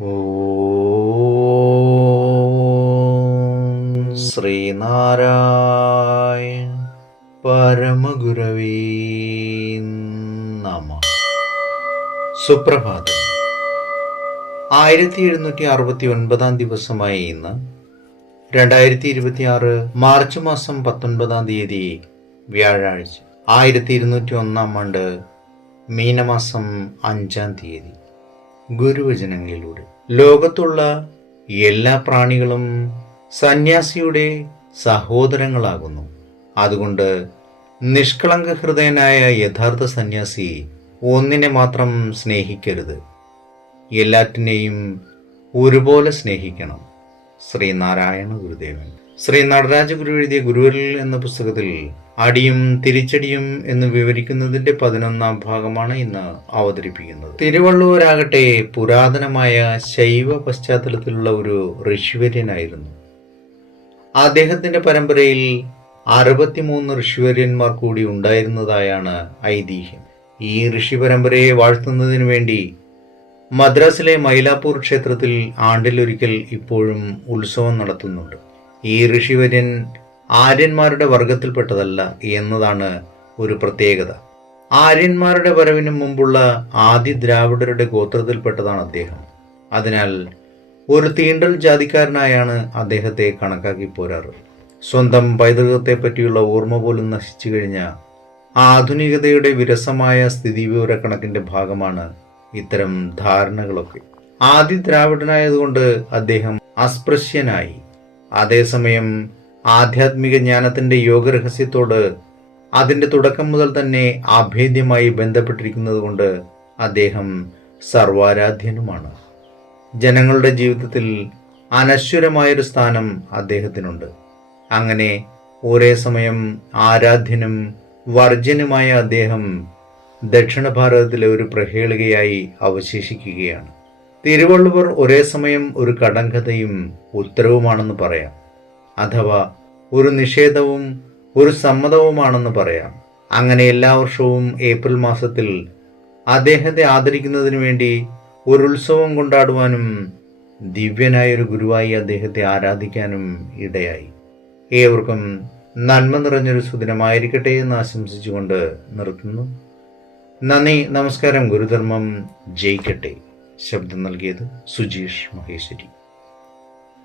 ഓം ശ്രീനാരായണ പരമഗുരവേ നമഃ. സുപ്രഭാതം. 1769 ദിവസമായ ഇന്ന് 2026 മാർച്ച് മാസം 19 വ്യാഴാഴ്ച, 1201 ആണ്ട് മീനമാസം 5 ഗുരുവചനങ്ങളിലൂടെ. ലോകത്തുള്ള എല്ലാ പ്രാണികളും സന്യാസിയുടെ സഹോദരങ്ങളാകുന്നു. അതുകൊണ്ട് നിഷ്കളങ്ക ഹൃദയനായ യഥാർത്ഥ സന്യാസി ഒന്നിനെ മാത്രം സ്നേഹിക്കരുത്, എല്ലാറ്റിനെയും ഒരുപോലെ സ്നേഹിക്കണം. ശ്രീനാരായണ ഗുരുദേവൻ. ശ്രീ നടരാജ ഗുരു എഴുതിയ ഗുരുവരിൽ എന്ന പുസ്തകത്തിൽ അടിയും തിരിച്ചടിയും എന്ന് വിവരിക്കുന്നതിന്റെ 11ാം ഭാഗമാണ് ഇന്ന് അവതരിപ്പിക്കുന്നത്. തിരുവള്ളുവരാകട്ടെ പുരാതനമായ ശൈവ പശ്ചാത്തലത്തിലുള്ള ഒരു ഋഷിവര്യനായിരുന്നു. അദ്ദേഹത്തിന്റെ പരമ്പരയിൽ 63 ഋഷിവര്യന്മാർ കൂടി ഉണ്ടായിരുന്നതായാണ് ഐതിഹ്യം. ഈ ഋഷി പരമ്പരയെ വാഴ്ത്തുന്നതിനു വേണ്ടി മദ്രാസിലെ മൈലാപ്പൂർ ക്ഷേത്രത്തിൽ ആണ്ടിലൊരിക്കൽ ഇപ്പോഴും ഉത്സവം നടത്തുന്നുണ്ട്. ഈ ഋഷിവര്യൻ ആര്യന്മാരുടെ വർഗത്തിൽപ്പെട്ടതല്ല എന്നതാണ് ഒരു പ്രത്യേകത. ആര്യന്മാരുടെ വരവിന് മുമ്പുള്ള ആദി ദ്രാവിഡരുടെ ഗോത്രത്തിൽപ്പെട്ടതാണ് അദ്ദേഹം. അതിനാൽ ഒരു തീണ്ടൽ ജാതിക്കാരനായാണ് അദ്ദേഹത്തെ കണക്കാക്കി പോരാറ്. സ്വന്തം പൈതൃകത്തെ പറ്റിയുള്ള ഓർമ്മ പോലും നശിച്ചു കഴിഞ്ഞ ആധുനികതയുടെ വിരസമായ സ്ഥിതിവിവരക്കണക്കിന്റെ ഭാഗമാണ് ഇത്തരം ധാരണകളൊക്കെ. ആദി ദ്രാവിഡനായതുകൊണ്ട് അദ്ദേഹം അസ്പൃശ്യനായി. അതേസമയം ആധ്യാത്മിക ജ്ഞാനത്തിന്റെ യോഗരഹസ്യത്തോട് അതിന്റെ തുടക്കം മുതൽ തന്നെ അഭേദ്യമായി ബന്ധപ്പെട്ടിരിക്കുന്നത് കൊണ്ട് അദ്ദേഹം സർവാരാധ്യനുമാണ്. ജനങ്ങളുടെ ജീവിതത്തിൽ അനശ്വരമായൊരു സ്ഥാനം അദ്ദേഹത്തിനുണ്ട്. അങ്ങനെ ഒരേ സമയം ആരാധ്യനും വർജ്യനുമായ അദ്ദേഹം ദക്ഷിണ ഭാരതത്തിലെ ഒരു പ്രഹേളികയായി അവശേഷിക്കുകയാണ്. തിരുവള്ളുവർ ഒരേ സമയം ഒരു കടങ്കഥയും ഉത്തരവുമാണെന്ന് പറയാം, അഥവാ ഒരു നിഷേധവും ഒരു സമ്മതവുമാണെന്ന് പറയാം. അങ്ങനെ എല്ലാ വർഷവും ഏപ്രിൽ മാസത്തിൽ അദ്ദേഹത്തെ ആദരിക്കുന്നതിന് വേണ്ടി ഒരു ഉത്സവം കൊണ്ടാടുവാനും ദിവ്യനായൊരു ഗുരുവായി അദ്ദേഹത്തെ ആരാധിക്കാനും ഇടയായി. ഏവർക്കും നന്മ നിറഞ്ഞൊരു സുദിനമായിരിക്കട്ടെ എന്ന് ആശംസിച്ചുകൊണ്ട് നിർത്തുന്നു. നന്ദി, നമസ്കാരം. ഗുരുധർമ്മം ജയിക്കട്ടെ. ശബ്ദം നൽകിയത് സുജീഷ് മഹേശ്വരി.